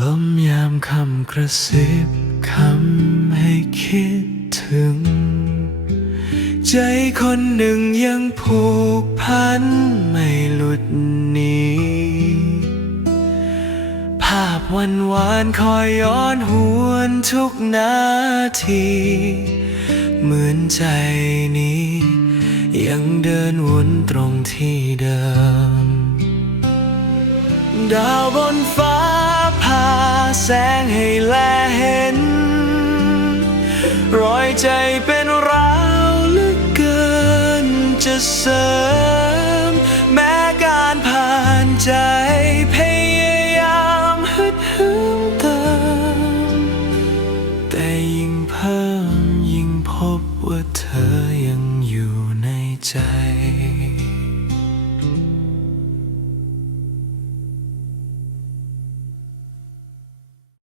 ลมยามคำกระซิบคำให้คิดถึง ใจคนหนึ่งยังผูกพันไม่หลุดหนีภาพวันวานคอยย้อนหวนทุกนาที เหมือนใจนี้ ยังเดินวนตรงที่เดิม ดาวบนฟ้า แสงให้แลเห็น รอยใจเป็นราวลึกเกินจะเสริม แม้การผ่านใจพยายามฮึดฮึมเติมแต่ยิ่งเพิ่มยิ่งพบว่าเธอยังอยู่ในใจ